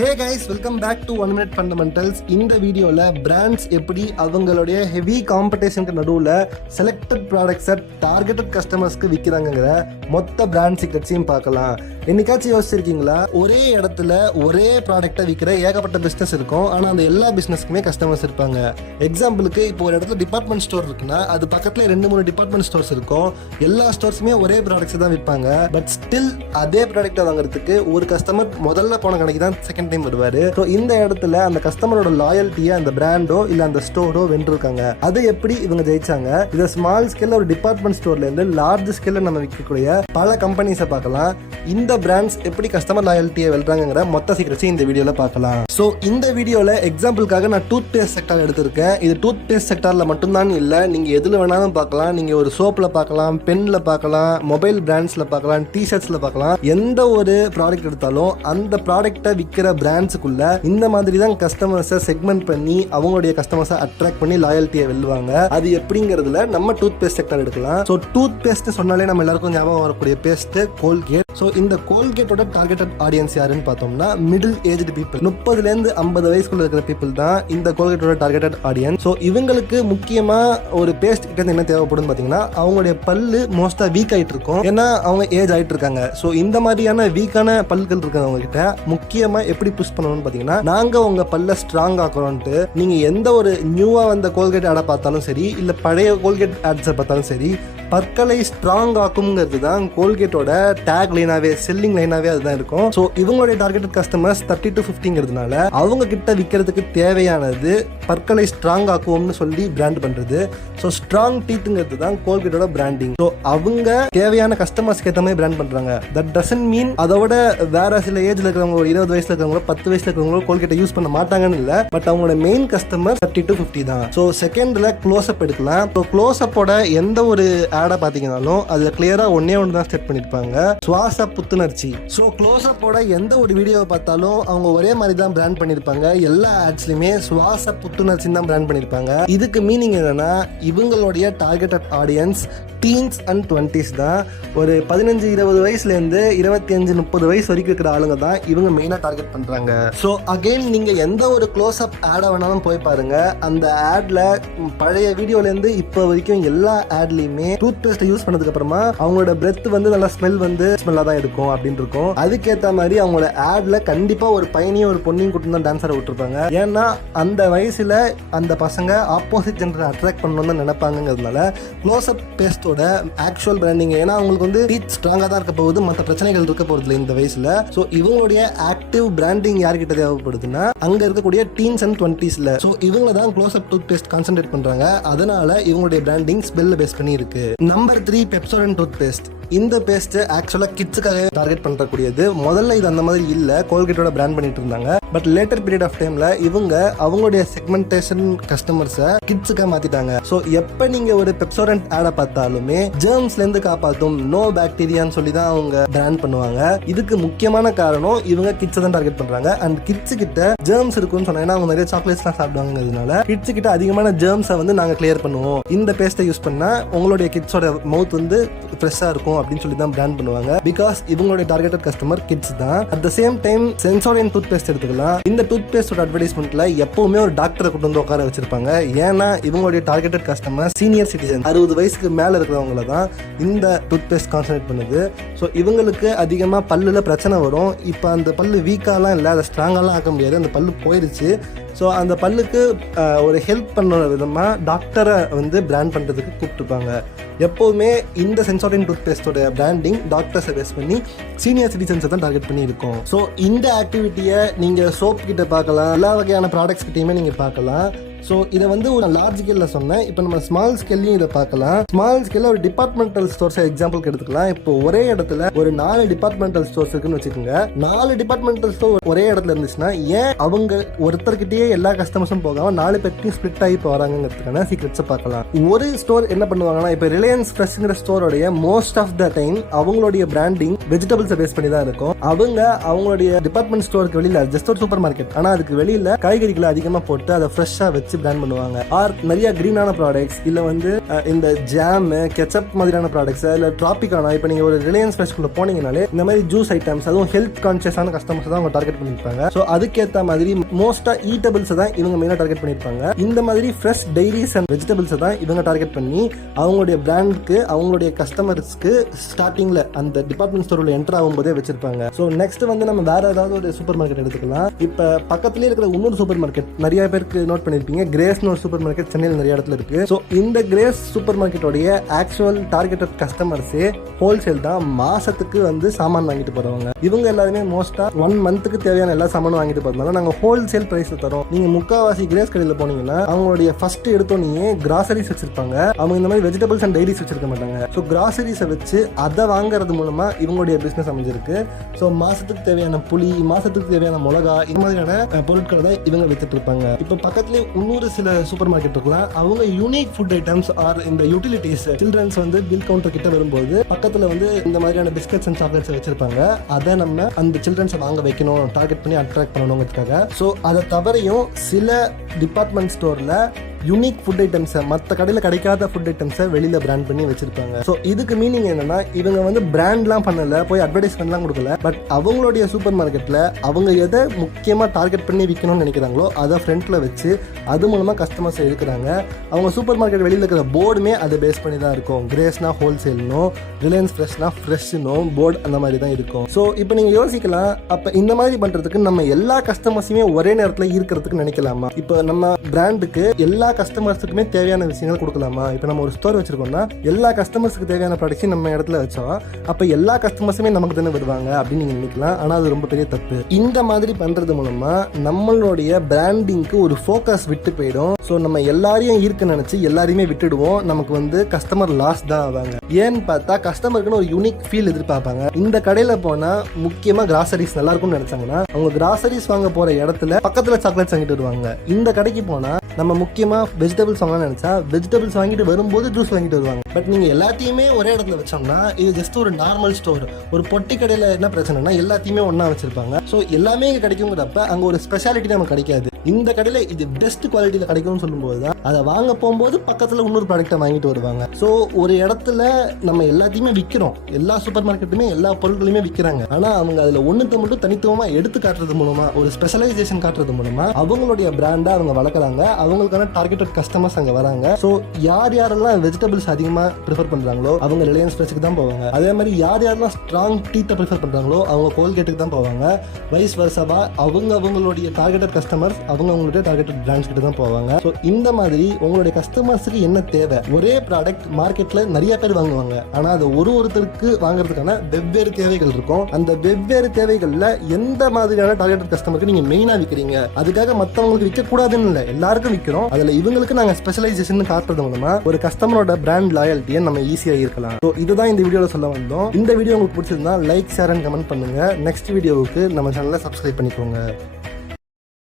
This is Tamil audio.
Hey guys, welcome back to 1 Minute Fundamentals. இந்த வீடியோவில் பிராண்ட்ஸ் எப்படி அவங்களுடைய ஹெவி காம்படிஷனுக்கு நடுவில் செலக்டட் ப்ராடக்ட்ஸை டார்கெட்டட் கஸ்டமர்ஸ்க்கு விற்கிறாங்கிற மொத்த பிராண்ட் சீக்ரெட்ஸையும் பார்க்கலாம். என்னைக்காச்சும் யோசிச்சிருக்கீங்களா? ஒரே இடத்துல ஒரே ப்ராடக்டை விற்கிற ஏகப்பட்ட பிஸ்னஸ் இருக்கும், ஆனால் அந்த எல்லா பிஸ்னஸ்க்குமே கஸ்டமர்ஸ் இருப்பாங்க. எக்ஸாம்பிளுக்கு இப்போ ஒரு இடத்துல டிபார்ட்மெண்ட் ஸ்டோர் இருக்குன்னா அது பக்கத்தில் 2-3 டிபார்ட்மெண்ட் ஸ்டோர்ஸ் இருக்கும். எல்லா ஸ்டோர்ஸுமே ஒரே ப்ராடக்ட்ஸ் தான் விற்பாங்க. பட் ஸ்டில் அதே ப்ராடக்டை வாங்குறதுக்கு ஒரு கஸ்டமர் முதல்ல போன கடைக்கு தான் செகண்ட் டைம் வருவாரு. ஸோ இந்த இடத்துல அந்த கஸ்டமரோட லாயல்ட்டியை அந்த பிராண்டோ இல்லை அந்த ஸ்டோரோ வென்றிருக்காங்க. அது எப்படி இவங்க ஜெயிச்சாங்க? இதை ஸ்மால் ஸ்கேல்ல ஒரு டிபார்ட்மெண்ட் ஸ்டோர்ல இருந்து லார்ஜ் ஸ்கேல்ல நம்ம விற்கக்கூடிய பல கம்பெனிஸை பார்க்கலாம். இந்த பிராண்ட்ஸ் எப்படி கஸ்டமர் லாயல்ட்டியை வெல்றாங்கிற மொத்த சீக்கிரத்தையும் இந்த வீடியோல பார்க்கலாம். ஸோ இந்த வீடியோல எக்ஸாம்பிளுக்காக நான் டூத் பேஸ்ட் செக்டார் எடுத்திருக்கேன். இது டூத் பேஸ்ட் செக்டார்ல மட்டும்தான் இல்லை, நீங்க எதுல வேணாலும் பார்க்கலாம். நீங்க ஒரு சோப்ல பார்க்கலாம், பென்ல பார்க்கலாம், மொபைல் பிராண்ட்ஸ்ல பார்க்கலாம், டிஷர்ட்ஸ்ல பார்க்கலாம். எந்த ஒரு ப்ராடக்ட் எடுத்தாலும் அந்த ப்ராடக்ட்டை விற்கிற பிராண்ட்ஸுக்குள்ள இந்த மாதிரி தான் கஸ்டமர்ஸை செக்மெண்ட் பண்ணி அவங்களுடைய கஸ்டமர்ஸை அட்ராக்ட் பண்ணி லாயல்ட்டியை வெல்லுவாங்க. அது எப்படிங்கிறதுல நம்ம டூத் பேஸ்ட் செக்டார் எடுக்கலாம். ஸோ டூத் பேஸ்ட் சொன்னாலே நம்ம எல்லாருக்கும் ஞாபகம் வரக்கூடிய பேஸ்ட் கோல்கேட். ஸோ இந்த கோல்கேட்டோட டார்கெட்டட் ஆடியன்ஸ் யாருன்னு பார்த்தோம்னா மிடில் ஏஜ்டு பீப்புள், 30லேருந்து 50 வயசுக்குள்ள இருக்கிற பீப்புள் தான் இந்த கோல்கேட்டோட டார்கெட்டட் ஆடியன்ஸ். ஸோ இவங்களுக்கு முக்கியமா ஒரு பேஸ்ட் கிட்ட என்ன தேவைப்படும் பார்த்தீங்கன்னா, அவங்களுடைய பல்லு மோஸ்டா வீக் ஆயிட்டு இருக்கும், ஏன்னா அவங்க ஏஜ் ஆயிட்டு இருக்காங்க. ஸோ இந்த மாதிரியான வீக்கான பல்கள் இருக்கிறவங்க கிட்ட முக்கியமா எப்படி புஷ் பண்ணணும்னு பார்த்தீங்கன்னா, நாங்க உங்க பல்ல ஸ்ட்ராங் ஆக்குறோம்ட்டு நீங்க எந்த ஒரு நியூவா வந்த கோல்கேட் ஆடை பார்த்தாலும் சரி, இல்ல பழைய கோல்கேட் ஆட்ஸை பார்த்தாலும் சரி, பற்களை ஸ்ட்ராங் ஆக்குங்கிறது தான் கோல்கேட்டோட டேக் லைனாவே, செல்லிங் லைனாவே அதுதான் இருக்கும். ஸோ இவங்களுடைய டார்கெட்டட் கஸ்டமர்ஸ் 30 to 50ங்கிறதுனால அவங்க கிட்ட விற்கிறதுக்கு தேவையானது பற்களை ஸ்ட்ராங் ஆக்குவோம்னு சொல்லி பிராண்ட் பண்றது. ஸோ ஸ்ட்ராங் டீத்துங்கிறது தான் கோல்கேட்டோட பிராண்டிங். ஸோ அவங்க தேவையான கஸ்டமர்ஸ்க்கு ஏற்ற மாதிரி பிராண்ட் பண்றாங்க. தட் டசன்ட் மீன் அதோட வேற சில ஏஜ்ல இருக்கிறவங்க, ஒரு 20 வயசுல இருக்கிறவங்க, 10 வயசுல இருக்கிறவங்க கோல்கேட்டை யூஸ் பண்ண மாட்டாங்கன்னு இல்லை. பட் அவங்களோட மெயின் கஸ்டமர் 30 to 50 தான். ஸோ செகண்ட்ல க்ளோஸ் அப் எடுக்கலாம். ஸோ க்ளோஸ் அப்போட எந்த ஒரு ஆடை பார்த்தீங்கன்னாலும் அதுல கிளியரா ஒன்னே ஒன்று தான் செட் பண்ணிருப்பாங்க, சுவாச புத்துணர்ச்சி. ஸோ க்ளோஸ் அப்போட எந்த ஒரு வீடியோவை பார்த்தாலும் அவங்க ஒரே மாதிரி தான் பிராண்ட் பண்ணிருப்பாங்க. எல்லா ஆட்ஸ்லயுமே சுவாச புத்துணர்ச்சி தான் பிராண்ட் பண்ணிருப்பாங்க. இதுக்கு மீனிங் என்னன்னா, இவங்களுடைய targeted audience teens and 20s தான். ஒரு 15-20 வயசுல இருந்து 25-30 வயசு வரைக்கும் இருக்கிற ஆளுங்க தான் இவங்க மெயினா டார்கெட் பண்றாங்க. ஸோ அகைன் நீங்க எந்த ஒரு க்ளோஸ் அப் ஆடை வேணாலும் போய் பாருங்க, அந்த ஆட்ல பழைய வீடியோல இருந்து இப்போ வரைக்கும் எல்லா ஆட்லயுமே டூத் பேஸ்ட் யூஸ் பண்ணதுக்கு அப்புறமா அவங்களோட பிரெத் வந்து நல்லா ஸ்மெல்லா தான் இருக்கும் அப்படின்னு இருக்கும். அதுக்கேற்ற மாதிரி அவங்களோட ஆட்ல கண்டிப்பா ஒரு பையனையும் ஒரு பொண்ணையும் கூட்டு தான் டான்ஸரை விட்டுருப்பாங்க. ஏன்னா அந்த வயசுல அந்த பசங்க ஆப்போசிட் ஜெண்டரை அட்ராக்ட் பண்ணணும்னு நினைப்பாங்கிறதுனால close up paste actual branding, ஏன்னா அவங்களுக்கு வந்து டீத் ஸ்ட்ராங்கா தான் இருக்க போகுது, மற்ற பிரச்சனைகள் இருக்க போறதுல இந்த வயசுல. சோ இவங்களுடைய ஆக்டிவ் பிராண்டிங் யார்கிட்ட தேவைப்படுதுன்னா அங்க இருக்கக்கூடிய டீன்ஸ் அண்ட் 20ஸ்ல. சோ இவங்க தான் close up toothpaste concentrate பண்றாங்க. அதனால இவங்களுடைய பிராண்டிங் ஸ்மெல்ல பேஸ் பண்ணி இருக்கு. Number 3 Pepsodent toothpaste. இந்த பேஸ்ட் ஆக்சுவலா கிட்ஸுக்காக டார்கெட் பண்ணக்கூடியது. முதல்ல இது அந்த மாதிரி இல்ல, கோல்கேட்டோட பிராண்ட் பண்ணிட்டு இருந்தாங்க. பட் லேட்டர் பீரியட் ஆஃப் டைம்ல இவங்க அவங்களுடைய செக்மெண்டேஷன் கஸ்டமர்ஸை கிட்ஸுக்காக மாத்திட்டாங்க. ஸோ எப்ப நீங்க ஒரு பெப்சோடென்ட் ஆடை பார்த்தாலுமே ஜெர்ம்ஸ்ல இருந்து காப்பாற்றும், நோ பாக்டீரியான்னு சொல்லி தான் அவங்க பிராண்ட் பண்ணுவாங்க. இதுக்கு முக்கியமான காரணம் இவங்க கிட்ஸை தான் டார்கெட் பண்றாங்க. அண்ட் கிட்ஸ் கிட்ட ஜெர்ம்ஸ் இருக்குன்னு சொன்னா, ஏன்னா அவங்க நிறைய சாக்லேட்ஸ்லாம் சாப்பிடுவாங்கிறதுனால கிட்ஸ் கிட்ட அதிகமான ஜெர்ம்ஸை வந்து நாங்க கிளியர் பண்ணுவோம், இந்த பேஸ்ட்டை யூஸ் பண்ணா உங்களுடைய கிட்ஸோட மவுத் வந்து ஃப்ரெஷ்ஷா இருக்கும் அப்படின்னு சொல்லி தான் பிராண்ட் பண்ணுவாங்க. பிகாஸ் இவங்களுடைய டார்கெட்டட் கஸ்டமர் கிட்ஸ் தான். At the same time Sensodyne toothpaste எடுத்துக்கலாம். இந்த டூத் பேஸ்டோட அட்வர்டைஸ்மெண்ட்ல எப்பவுமே ஒரு டாக்டரை கூட்டு வந்து உட்கார வச்சிருப்பாங்க. ஏன்னா இவங்களுடைய டார்கெட்டட் கஸ்டமர் சீனியர் சிட்டிசன், 60 வயசுக்கு மேல இருக்கிறவங்கள தான் இந்த டூத் பேஸ்ட் கான்சன்ட்ரேட் பண்ணுது. ஸோ இவங்களுக்கு அதிகமாக பல்லுல பிரச்சனை வரும். இப்போ அந்த பல்லு வீக்காலாம் இல்லை, அதை ஸ்ட்ராங்காலாம் ஆக்க முடியாது, அந்த பல்லு போயிடுச்சு. ஸோ அந்த பல்லுக்கு ஒரு ஹெல்ப் பண்ண விதமாக டாக்டரை வந்து பிராண்ட் பண்ணுறதுக்கு கூப்பிட்டுருப்பாங்க. எப்போவுமே இந்த சென்சோடியன் டூத் பேஸ்டோட பிராண்டிங் டாக்டர்ஸை பேஸ் பண்ணி சீனியர் சிட்டிசன்ஸை தான் டார்கெட் பண்ணி இருக்கும். ஸோ இந்த ஆக்டிவிட்டியை நீங்கள் சோப் கிட்ட பார்க்கலாம், எல்லா வகையான ப்ராடக்ட்ஸ் கிட்டையுமே நீங்கள் பார்க்கலாம். ஸோ இதை வந்து ஒரு லார்ஜ் ஸ்கேலில் சொன்னேன். இப்போ நம்ம ஸ்மால் ஸ்கேல்லையும் இதை பார்க்கலாம். ஸ்மால் ஸ்கேலில் ஒரு டிபார்ட்மெண்டல் ஸ்டோர்ஸை எக்ஸாம்பிளுக்கு எடுத்துக்கலாம். இப்போ ஒரே இடத்துல ஒரு 4 டிபார்ட்மெண்டல் ஸ்டோர்ஸ் இருக்குன்னு வச்சுக்கோங்க. 4 டிபார்ட்மெண்டல் ஸ்டோர் ஒரே இடத்துல இருந்துச்சுன்னா ஏன் அவங்க ஒருத்தர்கிட்டயே எல்லா கஸ்டமர்ஸும் போகாம 4 பேர்த்தையும் ஸ்பிளிட் ஆகி போறாங்கிறதுக்கான சீக்ரெட்ஸை பார்க்கலாம். ஒரு ஸ்டோர் என்ன பண்ணுவாங்கன்னா, இப்போ ரிலையன்ஸ் ஃப்ரெஷ்ங்கிற ஸ்டோரோடைய மோஸ்ட் ஆஃப் த டைம் அவங்களுடைய பிராண்டிங் வெஜிடபிள்ஸை பேஸ் பண்ணி தான் இருக்கும். அவங்க அவங்களுடைய டிபார்ட்மெண்ட் ஸ்டோருக்கு வெளியில ஜஸ்ட் ஒரு சூப்பர் மார்க்கெட், ஆனால் அதுக்கு வெளியில காய்கறிகளை அதிகமாக போட்டு அதை ஃப்ரெஷ்ஷாக வச்சு வச்சு பிராண்ட் பண்ணுவாங்க. ஆர் நிறைய கிரீனான ப்ராடக்ட்ஸ் இல்லை வந்து இந்த ஜாமு கெச்சப் மாதிரியான ப்ராடக்ட்ஸ் இல்லை ட்ராபிக்கான இப்போ நீங்கள் ஒரு ரிலையன்ஸ் ஃப்ரெஷ்குள்ள போனீங்கனாலே இந்த மாதிரி ஜூஸ் ஐட்டம்ஸ் அதுவும் ஹெல்த் கான்ஷியஸான கஸ்டமர்ஸ் தான் அவங்க டார்கெட் பண்ணியிருப்பாங்க. ஸோ அதுக்கேற்ற மாதிரி மோஸ்ட்டாக ஈட்டபிள்ஸை தான் இவங்க மெயினாக டார்கெட் பண்ணியிருப்பாங்க. இந்த மாதிரி ஃப்ரெஷ் டெய்ரிஸ் அண்ட் வெஜிடபிள்ஸை தான் இவங்க டார்கெட் பண்ணி அவங்களுடைய பிராண்டுக்கு அவங்களுடைய கஸ்டமர்ஸ்க்கு ஸ்டார்டிங்கில் அந்த டிபார்ட்மெண்ட் ஸ்டோரில் என்டர் ஆகும்போதே வச்சிருப்பாங்க. ஸோ நெக்ஸ்ட் வந்து நம்ம வேற ஏதாவது ஒரு சூப்பர் மார்க்கெட் எடுத்துக்கலாம். இப்போ பக்கத்துலேயே இருக்கிற இன்னொரு சூப்பர் மார்க்கெட் நிறைய பேருக்கு நோட் பண்ணியிருப்பீங்க, கிரேஸ்னு ஒரு சூப்பர் மார்க்கெட் சென்னையில் நிறைய இடத்துல இருக்கு. ஸோ இந்த கிரேஸ் சூப்பர் மார்க்கெட்டோடைய ஆக்சுவல் டார்கெட்டட் கஸ்டமர்ஸே ஹோல்சேல் தான். மாசத்துக்கு வந்து சாமான் வாங்கிட்டு போறவங்க இவங்க எல்லாருமே மோஸ்டா 1 மந்த்துக்கு தேவையான எல்லா சாமானும் வாங்கிட்டு போறதுனால நாங்கள் ஹோல்சேல் பிரைஸ்ல தரோம். நீங்க முக்காவாசி கிரேஸ் கடையில் போனீங்கன்னா அவங்களுடைய ஃபர்ஸ்ட் எடுத்தோடனே கிராசரிஸ் வச்சிருப்பாங்க. அவங்க இந்த மாதிரி வெஜிடபிள்ஸ் அண்ட் டைரிஸ் வச்சிருக்க மாட்டாங்க. ஸோ கிராசரிஸை வச்சு அதை வாங்குறது மூலமா இவங்களுடைய பிசினஸ் அமைஞ்சிருக்கு. ஸோ மாசத்துக்கு தேவையான புளி, மாசத்துக்கு தேவையான மிளகா, இந்த மாதிரியான பொருட்களை தான் இவங்க வித்துட்டு இருப்பாங்க. இப்போ பக்கத்துலேயே இன்னொரு சில சூப்பர் மார்க்கெட் இருக்கலாம். அவங்க யூனிக் ஃபுட் ஐட்டம்ஸ் ஆர் இந்த யூட்டிலிட்டிஸ் சில்ட்ரன்ஸ் வந்து பில் கவுண்டர் கிட்ட வரும்போது பக்கத்துல வந்து இந்த மாதிரியான பிஸ்கட்ஸ் அண்ட் சாக்லேட்ஸ் வச்சிருப்பாங்க. அதை நம்ம அந்த சில்ட்ரன்ஸை வாங்க வைக்கணும், டார்கெட் பண்ணி அட்ராக்ட் பண்ணணுங்கிறதுக்காக. ஸோ அதை தவிரையும் சில டிபார்ட்மெண்ட் ஸ்டோர்ல யூனிக் ஃபுட் ஐட்டம்ஸை மற்ற கடையில் கிடைக்காத ஃபுட் ஐட்டம்ஸை வெளியில் பிராண்ட் பண்ணி வச்சிருப்பாங்க. ஸோ இதுக்கு மீனிங் என்னன்னா இவங்க வந்து பிராண்ட்லாம் பண்ணல, போய் அட்வர்டைஸ்மெண்ட்லாம் கொடுக்கல. பட் அவங்களுடைய சூப்பர் மார்க்கெட்டில் அவங்க எதை முக்கியமாக டார்கெட் பண்ணி விற்கணும்னு நினைக்கிறாங்களோ அதை ஃப்ரண்ட்டில் வச்சு அது மூலமாக கஸ்டமர்ஸை இருக்கிறாங்க. அவங்க சூப்பர் மார்க்கெட் வெளியில் இருக்கிற போர்டுமே அதை பேஸ் பண்ணி தான் இருக்கும். கிரேஸ்னா ஹோல்சேல்னோ, ரிலையன்ஸ் ஃப்ரெஷ்னா ஃப்ரெஷ்னோ போர்டு அந்த மாதிரி தான் இருக்கும். ஸோ இப்போ நீங்கள் யோசிக்கலாம், அப்போ இந்த மாதிரி பண்ணுறதுக்கு நம்ம எல்லா கஸ்டமர்ஸுமே ஒரே நேரத்தில் இருக்கிறதுக்கு நினைக்கலாமா? இப்போ நம்ம பிராண்டுக்கு எல்லா கஸ்டமர்ஸுக்குமே தேவையான விஷயங்கள் கொடுக்கலாமா? இப்போ நம்ம ஒரு ஸ்டோர் வச்சிருக்கோம்னா எல்லா கஸ்டமர்ஸுக்கு தேவையான ப்ராடக்ட்ஸையும் நம்ம இடத்துல வச்சோம், அப்போ எல்லா கஸ்டமர்ஸுமே நமக்கு தானே வருவாங்க அப்படின்னு நீங்கள் நினைக்கலாம். ஆனால் அது ரொம்ப பெரிய தப்பு. இந்த மாதிரி பண்ணுறது மூலமா நம்மளுடைய பிராண்டிங்க்கு ஒரு ஃபோக்கஸ் விட்டு போயிடும். ஸோ நம்ம எல்லாரையும் ஈர்க்க நினச்சி எல்லாரையுமே விட்டுடுவோம். நமக்கு வந்து கஸ்டமர் லாஸ் தான் ஆவாங்க. ஏன்னு பார்த்தா கஸ்டமருக்குன்னு ஒரு யூனிக் ஃபீல் எதிர்பார்ப்பாங்க. இந்த கடையில் போனால் முக்கியமாக கிராசரிஸ் நல்லா இருக்கும்னு நினச்சாங்கன்னா அவங்க கிராசரிஸ் வாங்க போகிற இடத்துல பக்கத்தில் சாக்லேட்ஸ் வாங்கிட்டு வருவாங்க. இந்த கடைக்கு போனால் நம்ம முக்கியமாக வெஜிடபிள்ஸ் வாங்கலாம்னு நினச்சா வெஜிடபிள்ஸ் வாங்கிட்டு வரும்போது ஜூஸ் வாங்கிட்டு வருவாங்க. பட் நீங்கள் எல்லாத்தையுமே ஒரே இடத்துல வச்சோம்னா இது ஜஸ்ட் ஒரு நார்மல் ஸ்டோர். ஒரு பொட்டி கடையில் என்ன பிரச்சனைனா எல்லாத்தையுமே ஒன்றா வச்சிருப்பாங்க. ஸோ எல்லாமே இங்கே கிடைக்குங்கிறப்ப அங்கே ஒரு ஸ்பெஷாலிட்டி நமக்கு கிடைக்காது. இந்த கடையில் இது பெஸ்ட் குவாலிட்டியில் கிடைக்கும்னு சொல்லும்போது தான் அதை வாங்க போகும்போது பக்கத்தில் இன்னொரு ப்ராடக்டை வாங்கிட்டு வருவாங்க. ஸோ ஒரு இடத்துல நம்ம எல்லாத்தையுமே விற்கிறோம், எல்லா சூப்பர் மார்க்கெட்டுமே எல்லா பொருட்களையுமே விற்கிறாங்க. ஆனால் அவங்க அதில் ஒன்றுத்த மட்டும் தனித்துவமாக எடுத்து காட்டுறது மூலமாக, ஒரு ஸ்பெஷலைசேஷன் காட்டுறது மூலமாக அவங்களுடைய பிராண்டை அவங்க வளர்க்குறாங்க. அவங்களுக்கான டார்கெட்டட் கஸ்டமர்ஸ் அங்கே வராங்க. ஸோ யாரெல்லாம் வெஜிடபிள்ஸ் அதிகமாக ப்ரிஃபர் பண்ணுறாங்களோ அவங்க ரிலையன்ஸ் ஃப்ரெஷ்க்கு தான் போவாங்க. அதே மாதிரி யாரெல்லாம் ஸ்ட்ராங் டீத்தை ப்ரிஃபர் பண்ணுறாங்களோ அவங்க கோல்கேட்டுக்கு தான் போவாங்க. வைஸ் வர்சாவா அவங்களுடைய டார்கெட்டட் கஸ்டமர்ஸ் அவங்களுடைய டார்கெட்டட் பிராண்ட்ஸ் கிட்ட தான் போவாங்க. ஸோ இந்த மாதிரி உங்களுடைய கஸ்டமர்ஸுக்கு என்ன தேவை? ஒரே ப்ராடக்ட் மார்க்கெட்டில் நிறைய பேர் வாங்குவாங்க. ஆனால் அது ஒருத்தருக்கு வாங்குறதுக்கான வெவ்வேறு தேவைகள் இருக்கும். அந்த வெவ்வேறு தேவைகளில் எந்த மாதிரியான டார்கெட்டட் கஸ்டமருக்கு நீங்கள் மெயினாக விற்கிறீங்க? அதுக்காக மற்றவங்களுக்கு விற்கக்கூடாதுன்னு இல்லை, எல்லாருக்கும் விற்கிறோம். அதில் இவங்களுக்கு நாங்கள் ஸ்பெஷலைசேஷன் காட்டுறது மூலமா ஒரு கஸ்டமரோட பிராண்ட் லாயல்ட்டியை நம்ம ஈஸியாக இருக்கலாம். ஸோ இதுதான் இந்த வீடியோவில் சொல்ல வந்தோம். இந்த வீடியோ உங்களுக்கு பிடிச்சிருந்தா லைக், ஷேர் அண்ட் கமெண்ட் பண்ணுங்க. நெக்ஸ்ட் வீடியோவுக்கு நம்ம சேனலை சப்ஸ்கிரைப் பண்ணிக்கோங்க.